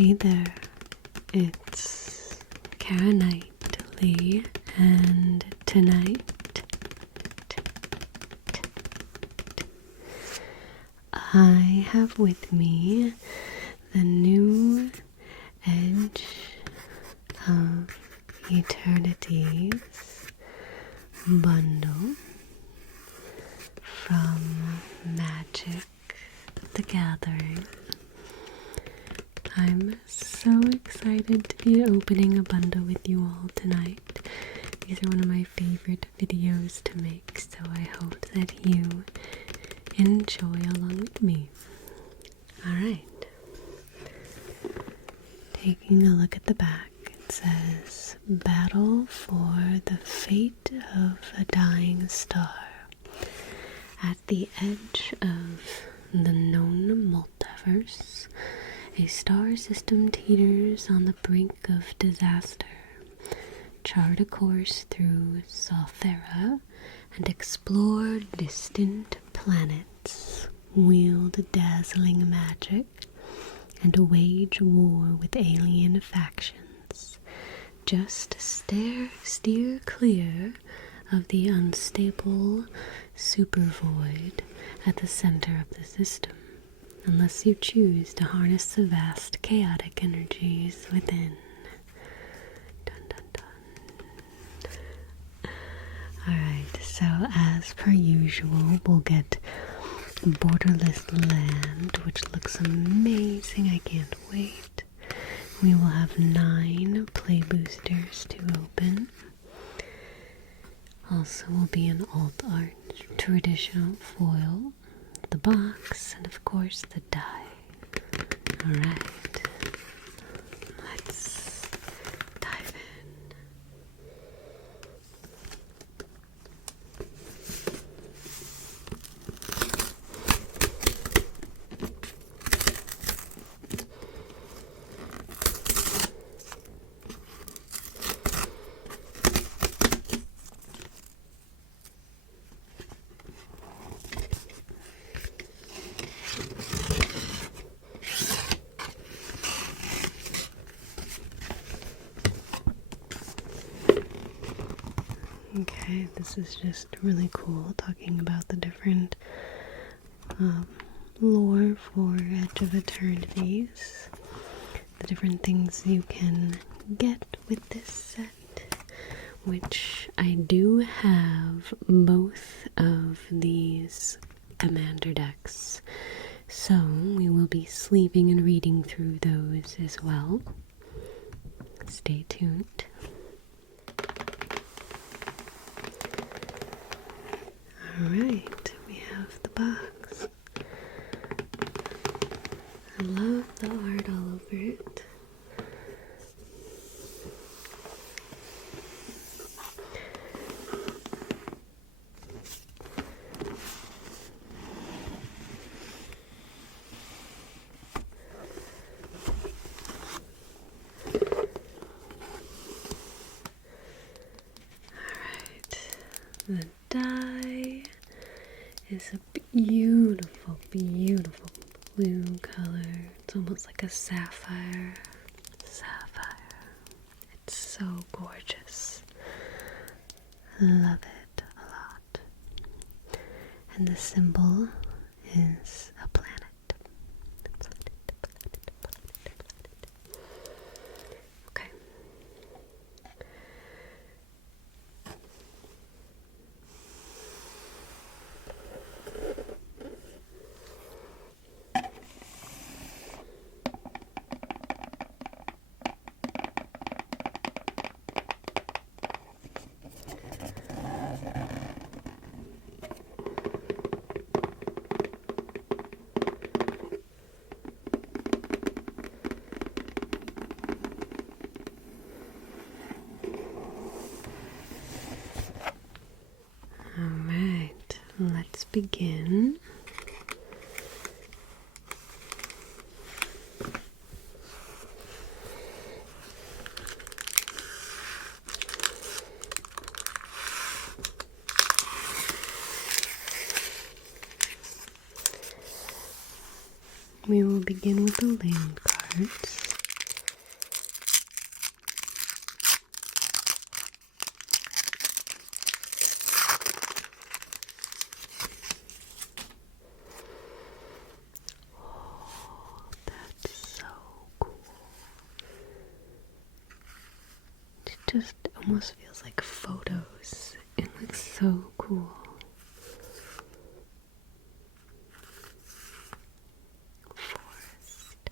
Hey there, it's CaraNightly, and tonight I have with me the new Edge of Eternities bundle from Magic the Gathering. I'm so excited to be opening a bundle with you all tonight. These are one of my favorite videos to make, so I hope that you enjoy along with me. Alright. Taking a look at the back, it says, Battle for the Fate of a Dying Star. At the edge of the known multiverse, a star system teeters on the brink of disaster. Chart a course through Sothera and explore distant planets. Wield dazzling magic and wage war with alien factions. Just steer clear of the unstable supervoid at the center of the system, unless you choose to harness the vast chaotic energies within. Dun dun dun. Alright, so as per usual, we'll get Borderless Land, which looks amazing. I can't wait. We will have 9 play boosters to open. Also will be an alt art traditional foil, the box, and of course the die. Alright, let's dive in. Okay, this is just really cool, talking about the different lore for Edge of Eternities, the different things you can get with this set, which I do have both of these commander decks, so we will be sleeving and reading through those as well. Stay tuned. Alright, we have the box. I love the art all over it. Alright, the die is a beautiful, beautiful blue color. It's almost like a sapphire. It's so gorgeous. Love it a lot. And the symbol is a planet. Okay. Alright, let's begin. We will begin with the land cards. just almost feels like photos. It looks so cool. Forest.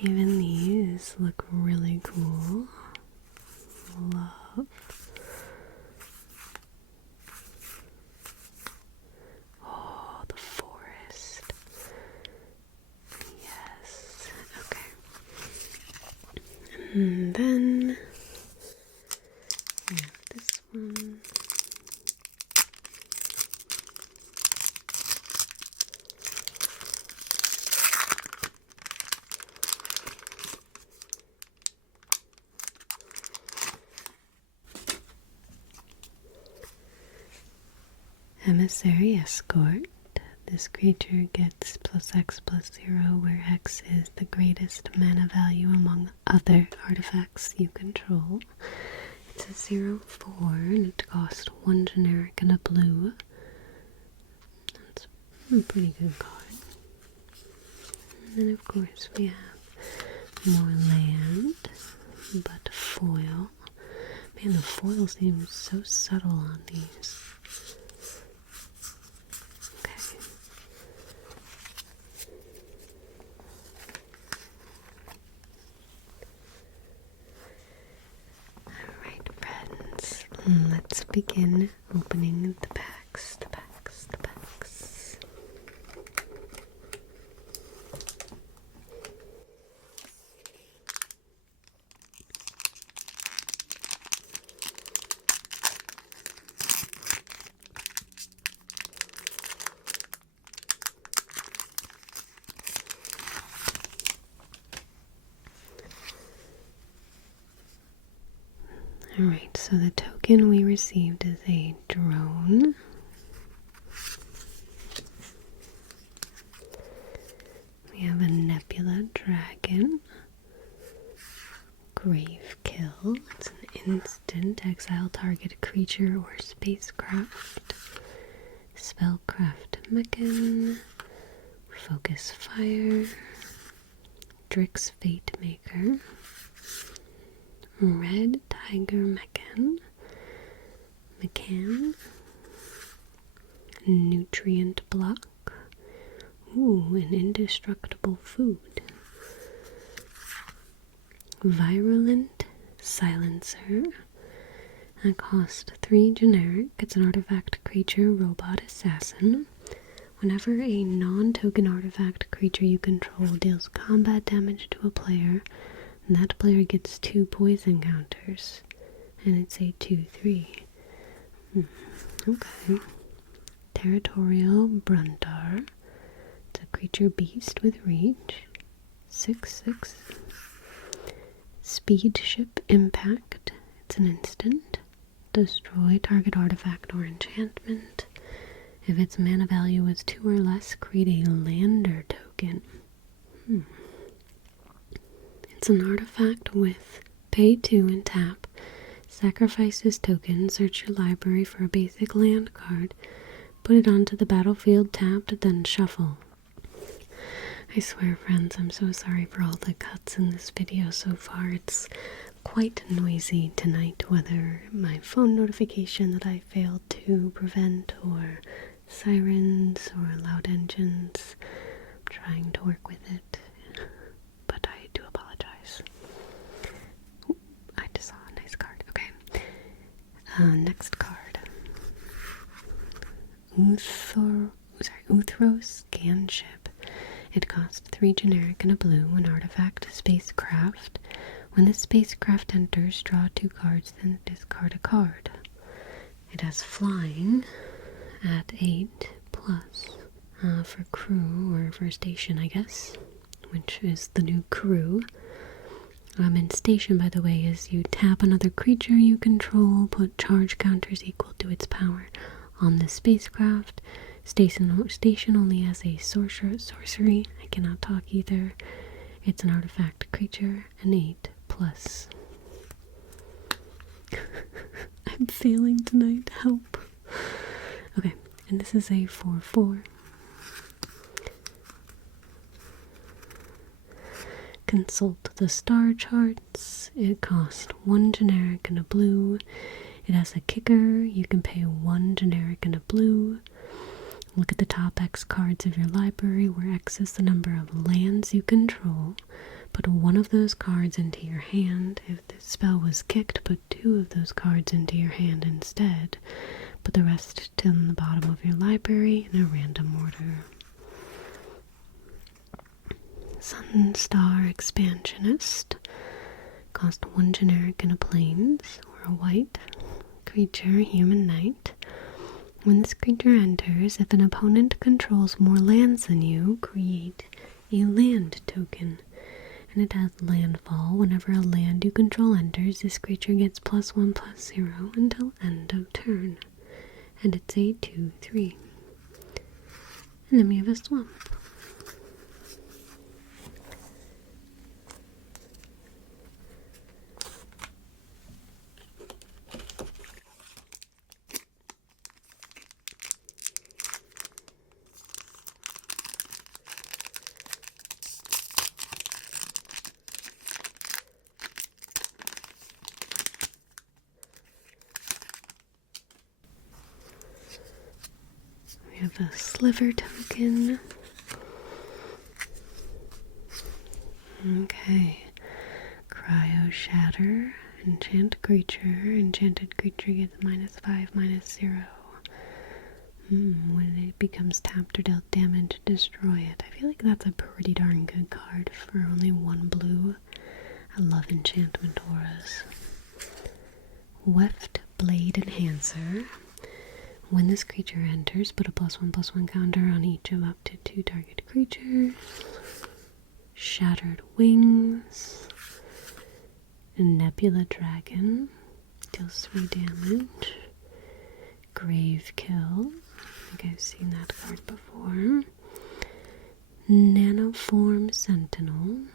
Even these look really cool. Love. Oh, the forest. Yes. Okay. And then we have this one. Emissary Escort. This creature gets +X/+0, where X is the greatest mana value among other artifacts you control. It's a 0/4 and it costs 1 generic and a blue. That's a pretty good card. And then of course we have more land, but foil. Man, the foil seems so subtle on these. Let's begin opening the packs, the packs, the packs. Alright, so the token we received is a drone. We have a Nebula Dragon. Grave Kill. It's an instant. Exile target creature or spacecraft. Spellcraft Mechan. Focus Fire. Drix Fate Maker. Red Tiger Mechan, Nutrient Block, ooh, an indestructible food, Virulent Silencer, that costs 3 generic, it's an artifact creature, robot assassin. Whenever a non-token artifact creature you control deals combat damage to a player, and that player gets 2 poison counters. And it's a 2/3. Okay. Territorial Brundar. It's a creature beast with reach. 6/6. Speed Ship Impact. It's an instant. Destroy target artifact or enchantment. If its mana value is 2 or less, create a lander token. It's an artifact with pay 2 and tap. Sacrifice this token, search your library for a basic land card, put it onto the battlefield tapped, then shuffle. I swear, friends, I'm so sorry for all the cuts in this video so far. It's quite noisy tonight, whether my phone notification that I failed to prevent, or sirens, or loud engines. I'm trying to work with it, but I do apologize. Ooh, I just saw a nice card. Okay. Next card. Uthros Scanship. It costs 3 generic and a blue, an artifact spacecraft. When the spacecraft enters, draw 2 cards, then discard a card. It has flying at 8 plus for crew, or for station, I guess, which is the new crew. And station, by the way, is you tap another creature you control, put charge counters equal to its power on the spacecraft. Station only has a sorcery. I cannot talk either. It's an artifact creature, an 8 plus. I'm failing tonight. Help. Okay, and this is a 4/4. consult the star charts. It costs 1 generic and a blue. It has a kicker. You can pay 1 generic and a blue. Look at the top X cards of your library, where X is the number of lands you control. Put one of those cards into your hand. If the spell was kicked, put 2 of those cards into your hand instead. Put the rest in the bottom of your library in a random order. Sunstar Expansionist. Cost 1 generic and a plains, or a white creature, human knight. When this creature enters, if an opponent controls more lands than you, create a land token. And it has landfall. Whenever a land you control enters, this creature gets +1/+0 until end of turn. And it's a 2/3. And then we have a swamp. We have a Sliver Token. Okay. Cryo Shatter. Enchant creature. Enchanted creature gets -5/-0. When it becomes tapped or dealt damage, destroy it. I feel like that's a pretty darn good card for only 1 blue. I love enchantment auras. Weft Blade Enhancer. When this creature enters, put a +1/+1 counter on each of up to 2 target creatures. Shattered Wings. Nebula Dragon. Deals 3 damage. Grave Kill. I think I've seen that card before. Nanoform Sentinel.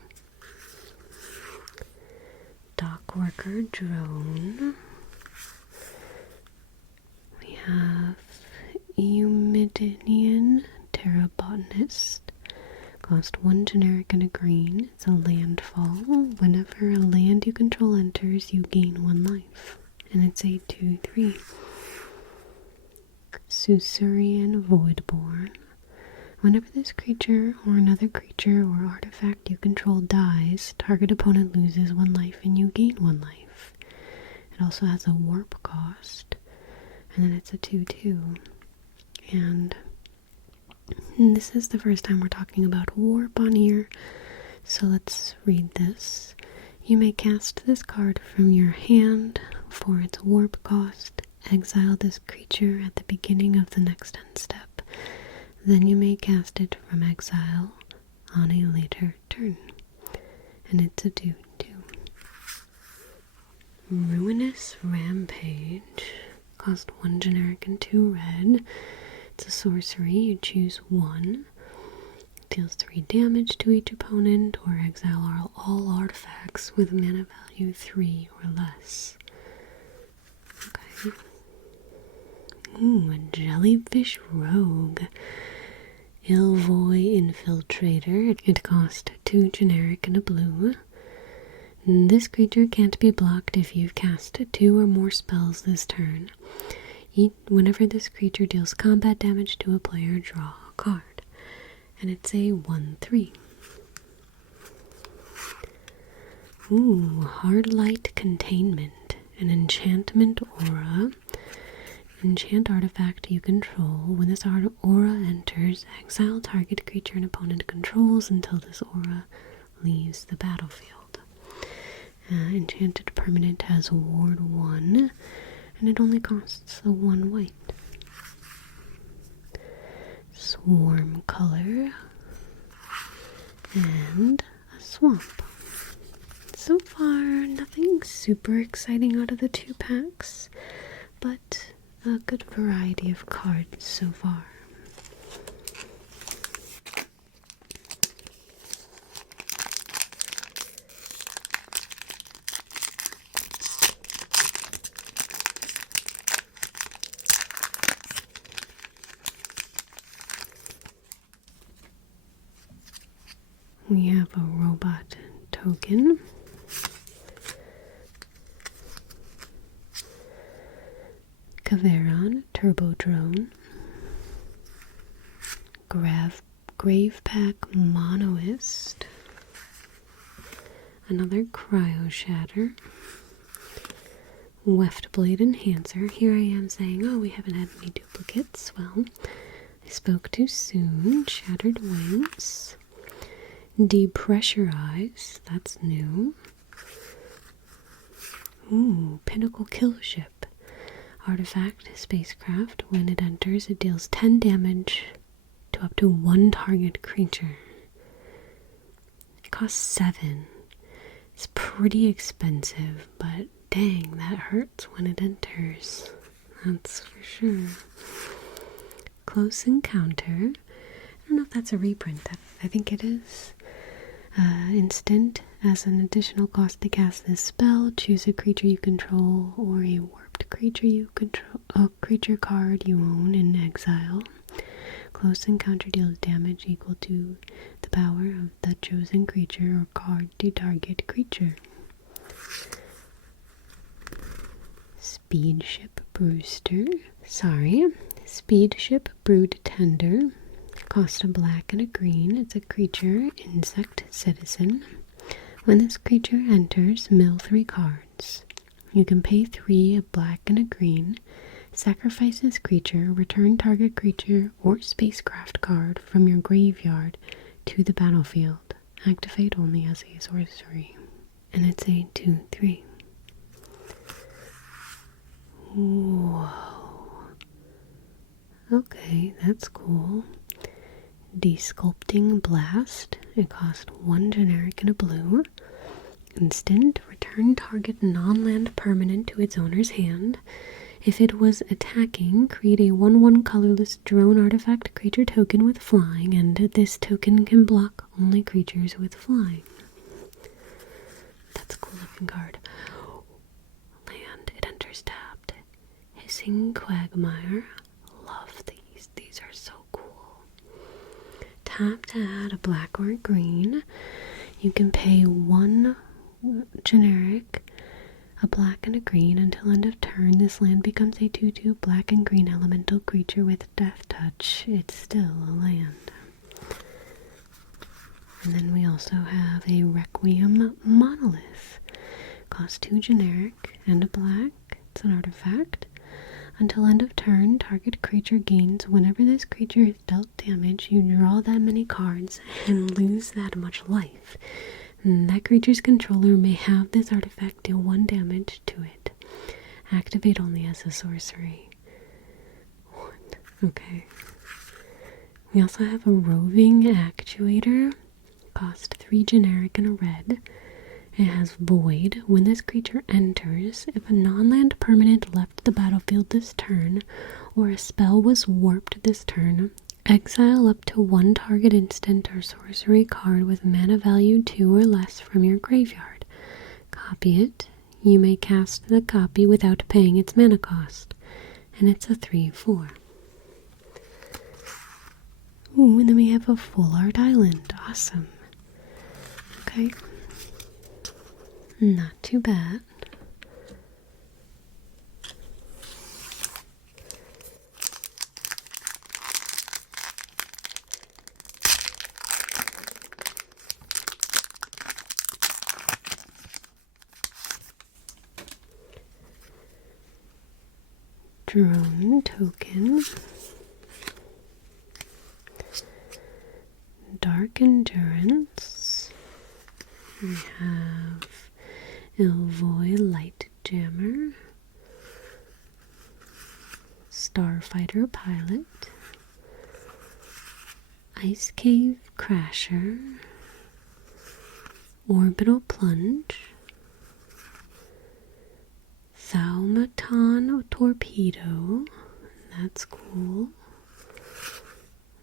Dockworker Drone. We have Eumedian Terrabotanist. Cost 1 generic and a green. It's a landfall. Whenever a land you control enters, you gain 1 life. And it's a 2/3. Susurian Voidborn. Whenever this creature or another creature or artifact you control dies, target opponent loses 1 life and you gain 1 life. It also has a warp cost. And then it's a 2/2. And this is the first time we're talking about warp on here. So let's read this. You may cast this card from your hand for its warp cost. Exile this creature at the beginning of the next end step. Then you may cast it from exile on a later turn. And it's a 2/2. Ruinous Rampage. Cost 1 generic and 2 red. It's a sorcery. You choose 1. Deals 3 damage to each opponent, or exile all artifacts with mana value 3 or less. Okay. Ooh, a Jellyfish Rogue. Ilvoy Infiltrator. It cost 2 generic and a blue. This creature can't be blocked if you've cast 2 or more spells this turn. Whenever this creature deals combat damage to a player, draw a card. And it's a 1/3. Ooh, Hard Light Containment. An enchantment aura. Enchant artifact you control. When this aura enters, exile target creature an opponent controls until this aura leaves the battlefield. Enchanted permanent has ward 1, and it only costs a 1 white. Swarm Color, and a swamp. So far, nothing super exciting out of the 2 packs, but a good variety of cards so far. We have a Robot Token. Caveron, Turbo Drone. Gravepack Monoist. Another Cryo Shatter. Weftblade Enhancer. Here I am saying, oh, we haven't had any duplicates. Well, I spoke too soon. Shattered Wings. Depressurize. That's new. Ooh, Pinnacle Killship. Artifact, spacecraft. When it enters, it deals 10 damage to up to one target creature. It costs 7. It's pretty expensive, but dang, that hurts when it enters. That's for sure. Close Encounter. I don't know if that's a reprint. I think it is. Instant. As an additional cost to cast this spell, choose a creature you control or a warped creature you control. A creature card you own in exile. Close Encounter deals damage equal to the power of the chosen creature or card to target creature. Speedship Brood Tender. Cost a black and a green. It's a creature, insect citizen. When this creature enters, mill 3 cards. You can pay 3, a black and a green. Sacrifice this creature, return target creature or spacecraft card from your graveyard to the battlefield. Activate only as a sorcery. And it's a 2/3. Whoa. Okay, that's cool. Desculpting Blast. It costs 1 generic and a blue. Instant. Return target non-land permanent to its owner's hand. If it was attacking, create a 1/1 colorless drone artifact creature token with flying, and this token can block only creatures with flying. That's a cool looking card. Land. It enters tapped. Hissing Quagmire. Love these. These are so cool. Tap to add a black or a green. You can pay 1 generic, a black and a green. Until end of turn, this land becomes a 2/2 black and green elemental creature with death touch. It's still a land. And then we also have a Requiem Monolith. Costs 2 generic and a black. It's an artifact. Until end of turn, target creature gains. Whenever this creature is dealt damage, you draw that many cards and lose that much life. And that creature's controller may have this artifact deal 1 damage to it. Activate only as a sorcery. What? Okay. We also have a Roving Actuator. Cost 3 generic and a red. It has Void. When this creature enters, if a non-land permanent left the battlefield this turn, or a spell was warped this turn, exile up to 1 target instant or sorcery card with mana value 2 or less from your graveyard. Copy it. You may cast the copy without paying its mana cost. And it's a 3/4. Ooh, and then we have a Full Art Island. Awesome. Okay. Not too bad. Drone Token. Dark Endurance. We have Ilvoy Light Jammer, Starfighter Pilot, Ice Cave Crasher, Orbital Plunge, Thaumaton Torpedo, that's cool,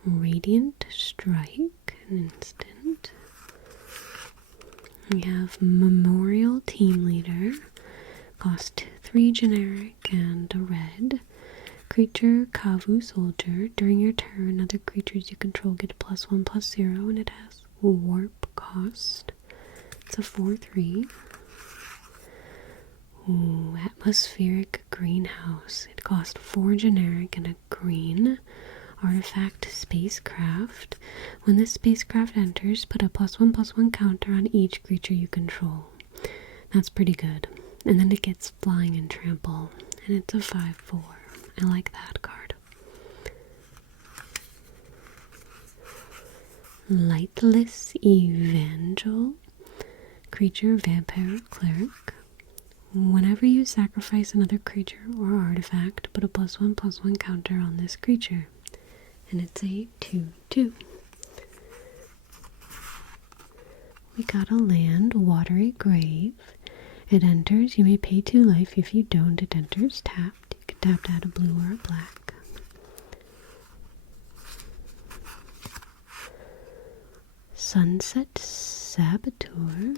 Radiant Strike, an instant. We have Memorial Team Leader, cost 3 generic and a red. Creature Kavu Soldier. During your turn, other creatures you control get +1/+0, and it has warp cost. It's a 4/3. Ooh, atmospheric greenhouse. It cost 4 generic and a green. Artifact spacecraft. When this spacecraft enters, put a +1/+1 counter on each creature you control. That's pretty good. And then it gets flying and trample. And it's a 5/4. I like that card. Lightless Evangel. Creature, vampire, cleric. Whenever you sacrifice another creature or artifact, put a +1/+1 counter on this creature. And it's a 2/2. We got a land, Watery Grave. It enters, you may pay 2 life. If you don't, it enters tapped. You can tap to add a blue or a black. Sunset Saboteur.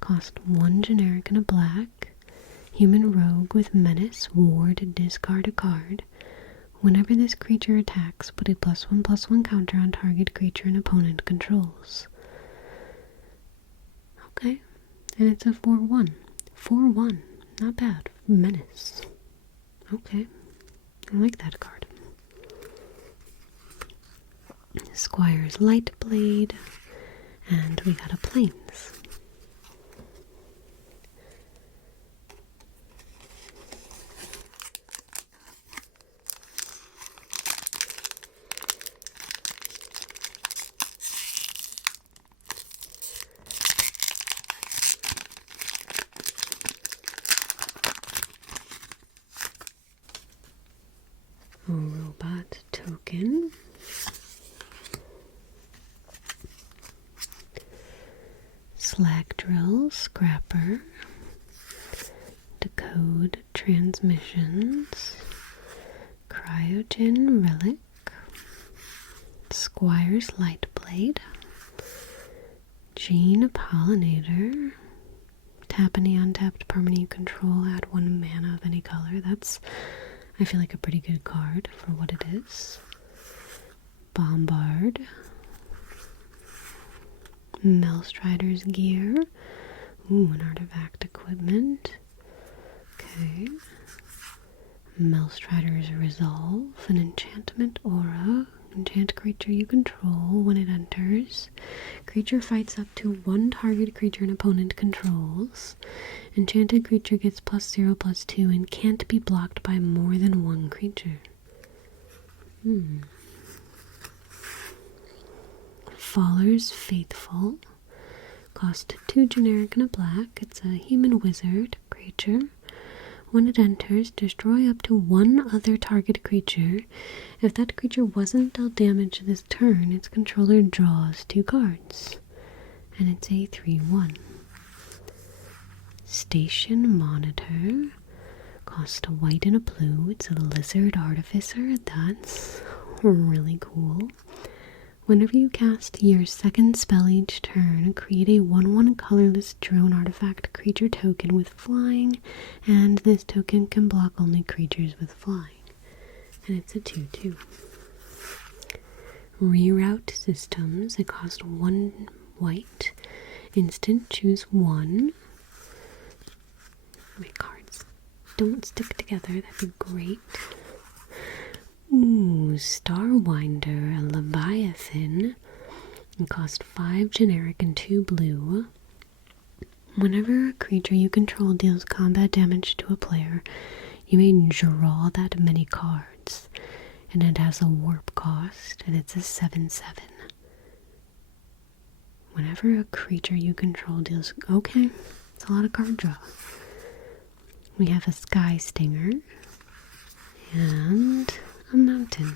Cost 1 generic and a black. Human rogue with menace, ward, discard a card. Whenever this creature attacks, put a +1/+1 counter on target creature an opponent controls. Okay, and it's a 4/1. 4/1, not bad. Menace. Okay, I like that card. Squire's Lightblade, and we got a Plains. Robot Token. Slag Drill, Scrapper. Decode Transmissions. Cryogen Relic. Squire's Lightblade. Gene Pollinator. Tap any untapped permanent you control, add 1 mana of any color. That's, I feel like, a pretty good card for what it is. Bombard. Maelstrider's Gear. Ooh, an artifact equipment. Okay. Maelstrider's Resolve. An enchantment aura. Enchant creature you control when it enters. Creature fights up to 1 target creature an opponent controls. Enchanted creature gets +0/+2 and can't be blocked by more than 1 creature. Faller's Faithful. Cost 2 generic and a black. It's a human wizard creature. When it enters, destroy up to 1 other target creature. If that creature wasn't dealt damage this turn, its controller draws 2 cards. And it's a 3/1. Station Monitor. Cost a white and a blue. It's a lizard artificer. That's really cool. Whenever you cast your second spell each turn, create a 1/1 colorless drone artifact creature token with flying, and this token can block only creatures with flying. And it's a 2/2. Reroute Systems. It costs 1 white. Instant, choose 1. My cards don't stick together, that'd be great. Ooh, Starwinder, a Leviathan. It costs 5 generic and 2 blue. Whenever a creature you control deals combat damage to a player, you may draw that many cards. And it has a warp cost, and it's a 7/7. Whenever a creature you control deals... Okay, it's a lot of card draw. We have a Sky Stinger. And a mountain.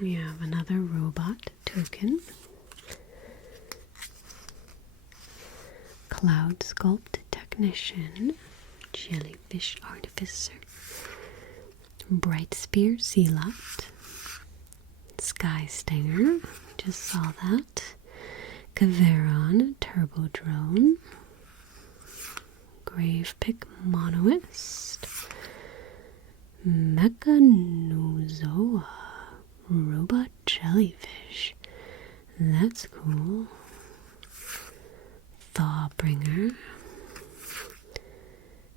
We have another robot token. Cloud Sculpt Technician. Jellyfish Artificer. Bright Spear Zealot. Sky Stinger, just saw that. Caveron, Turbo Drone. Gravepick Monoist. Mechanozoa, Robot Jellyfish. That's cool. Thawbringer.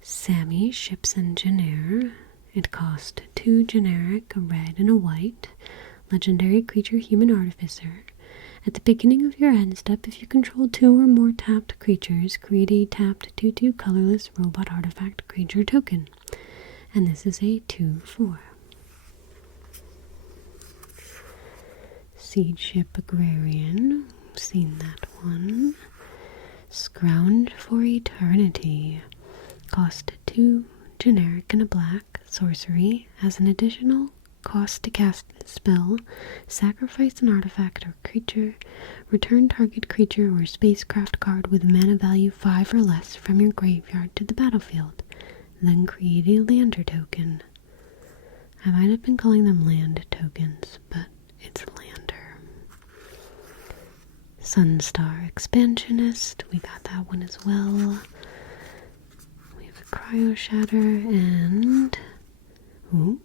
Sammy, Ship's Engineer. It cost 2 generic, a red and a white. Legendary creature, Human Artificer. At the beginning of your end step, if you control 2 or more tapped creatures, create a tapped 2/2 colorless robot artifact creature token. And this is a 2/4. Seed Ship Agrarian. Seen that one. Scrounge for Eternity. Cost 2 generic and a black. Sorcery. As an additional cost to cast the spell, sacrifice an artifact or creature. Return target creature or spacecraft card with mana value 5 or less from your graveyard to the battlefield. Then create a lander token. I might have been calling them land tokens, but it's lander. Sunstar Expansionist, we got that one as well. We have a Cryo Shatter and... Ooh,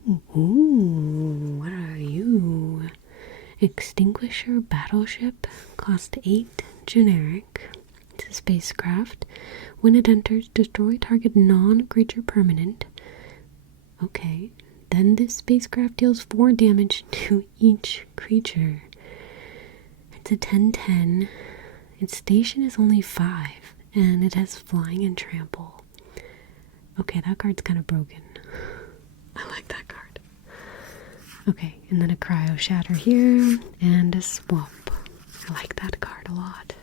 what are you? Extinguisher Battleship, cost 8 generic. It's a spacecraft. When it enters, destroy target non-creature permanent. Okay, then this spacecraft deals 4 damage to each creature. It's a 10/10. Its station is only 5, and it has flying and trample. Okay, that card's kind of broken. I like that card. Okay, and then a Cryo Shatter here, and a Swamp. I like that card a lot.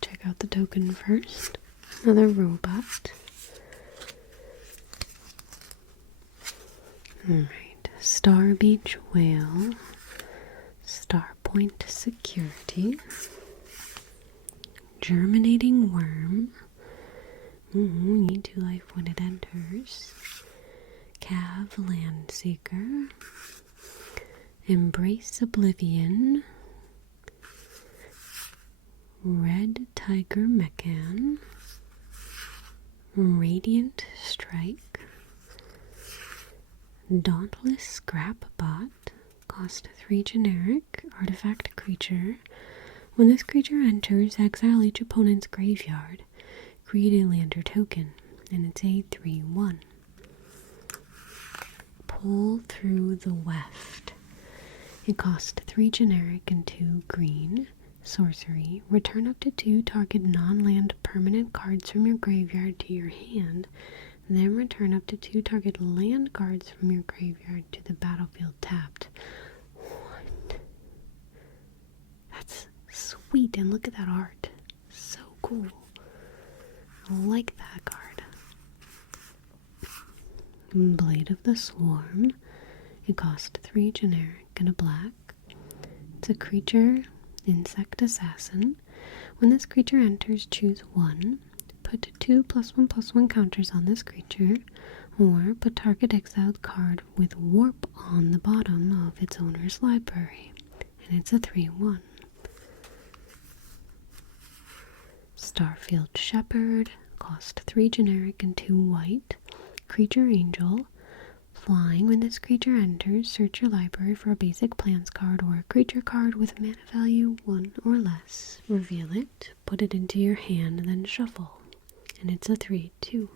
Check out the token first. Another robot. Alright, Star Beach Whale. Starpoint Security. Germinating Worm. Need 2 life when it enters. Cav Landseeker. Embrace Oblivion. Red Tiger Mechan. Radiant Strike. Dauntless Scrapbot. Cost 3 generic. Artifact creature. When this creature enters, exile each opponent's graveyard. Create a lander token. And it's a 3/1. Pull Through the Weft. It cost 3 generic and 2 green. Sorcery. Return up to 2 target non-land permanent cards from your graveyard to your hand. Then return up to 2 target land cards from your graveyard to the battlefield tapped. What? That's sweet, and look at that art. So cool. I like that card. Blade of the Swarm. It cost 3 generic and a black. It's a creature, Insect Assassin. When this creature enters, choose 1. Put 2 +1/+1 counters on this creature, or put target exiled card with warp on the bottom of its owner's library. And it's a 3/1. Starfield Shepherd. Cost 3 generic and 2 white. Creature Angel. Flying. When this creature enters, search your library for a basic plans card or a creature card with mana value 1 or less. Reveal it, put it into your hand, then shuffle. And it's a 3/2.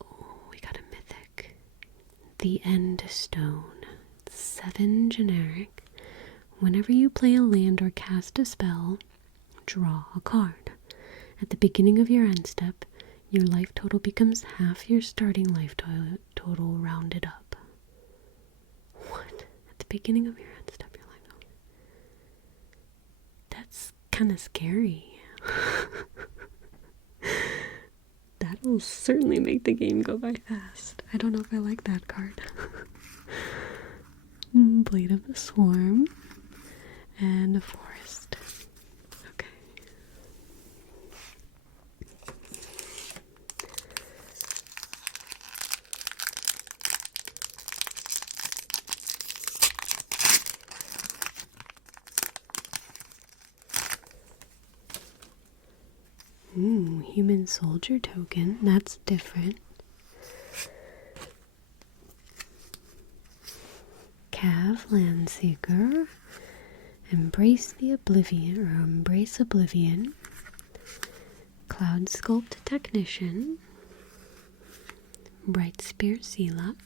Oh, we got a mythic. The End Stone. 7 generic. Whenever you play a land or cast a spell, draw a card. At the beginning of your end step, your life total becomes half your starting life total rounded up. What? At the beginning of your end step, your life total. kind of scary. That'll certainly make the game go by fast. I don't know if I like that card. Blade of the Swarm and a forest. Okay. Human Soldier Token. That's different. Cav Landseeker. Embrace Oblivion. Cloud Sculpt Technician. Bright Spear Sealot.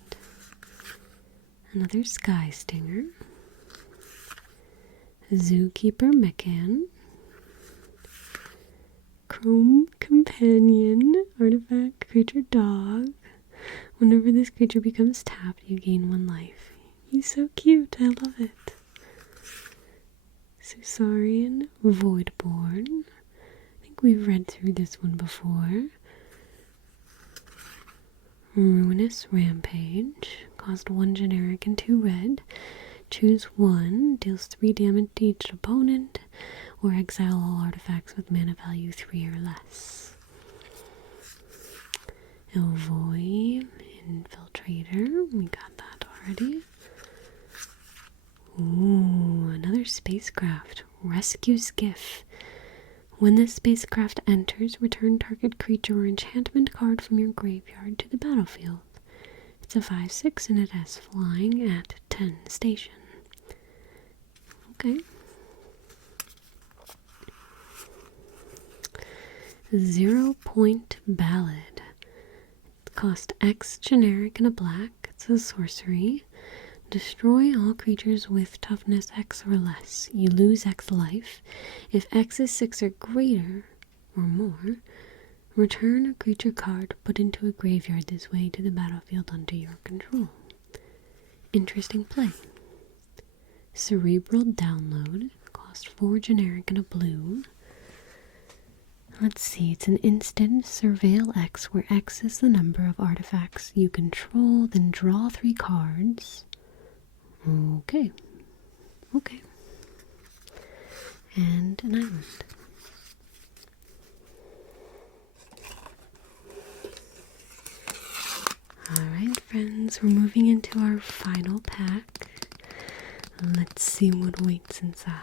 Another Sky Stinger. Zookeeper Mechan. Chrome Companion, artifact, creature, dog. Whenever this creature becomes tapped, you gain 1 life. He's so cute, I love it. Susarian Voidborn. I think we've read through this one before. Ruinous Rampage. Cost 1 generic and 2 red. Choose 1. Deals 3 damage to each opponent. Or exile all artifacts with mana value 3 or less. Elvoy Infiltrator. We got that already. Ooh, another spacecraft. Rescue Skiff. When this spacecraft enters, return target creature or enchantment card from your graveyard to the battlefield. It's a 5/6 and it has flying at 10 station. Okay. 0 Point Ballad. It costs X generic and a black. It's a sorcery. Destroy all creatures with toughness X or less. You lose X life. If X is 6 or greater, or more, return a creature card put into a graveyard this way to the battlefield under your control. Interesting play. Cerebral Download. Cost 4 generic and a blue. Let's see, it's an instant Surveil X, where X is the number of artifacts you control, then draw 3 cards. Okay. And an island. Alright, friends, we're moving into our final pack. Let's see what waits inside.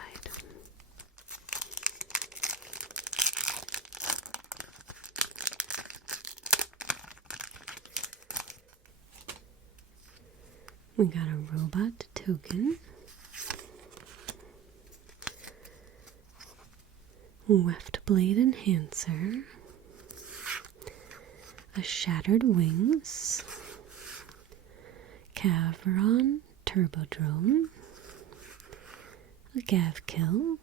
We got a robot token, Weft Blade Enhancer, a Shattered Wings, Cavron Turbodrome, a Gravkill,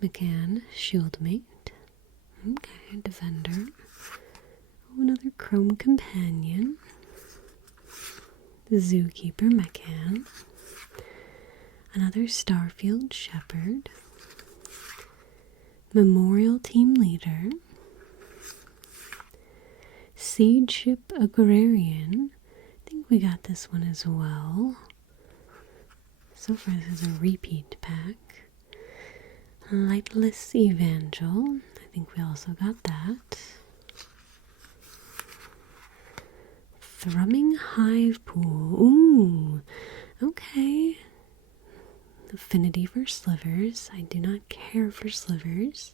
McCann Shieldmate, okay, Defender, another Chrome Companion, Zookeeper Mechan, another Starfield Shepherd, Memorial Team Leader, Siege Ship Agrarian. I think we got this one as well. So far this is a repeat pack. Lightless Evangel. I think we also got that. Thrumming Hive Pool. Ooh, okay. Affinity for Slivers. I do not care for Slivers.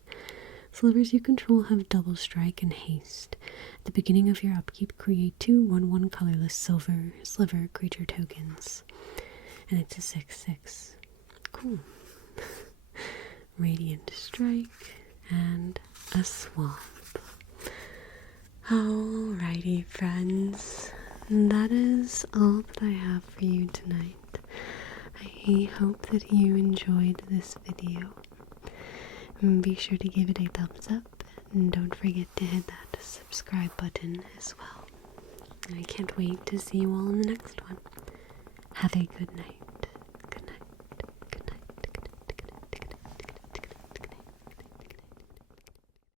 Slivers you control have double strike and haste. At the beginning of your upkeep, create 2 1/1 colorless sliver creature tokens. And it's a 6/6. Cool. Radiant Strike and a Swamp. Alrighty, friends. That is all that I have for you tonight. I hope that you enjoyed this video. Be sure to give it a thumbs up and don't forget to hit that subscribe button as well. I can't wait to see you all in the next one. Have a good night.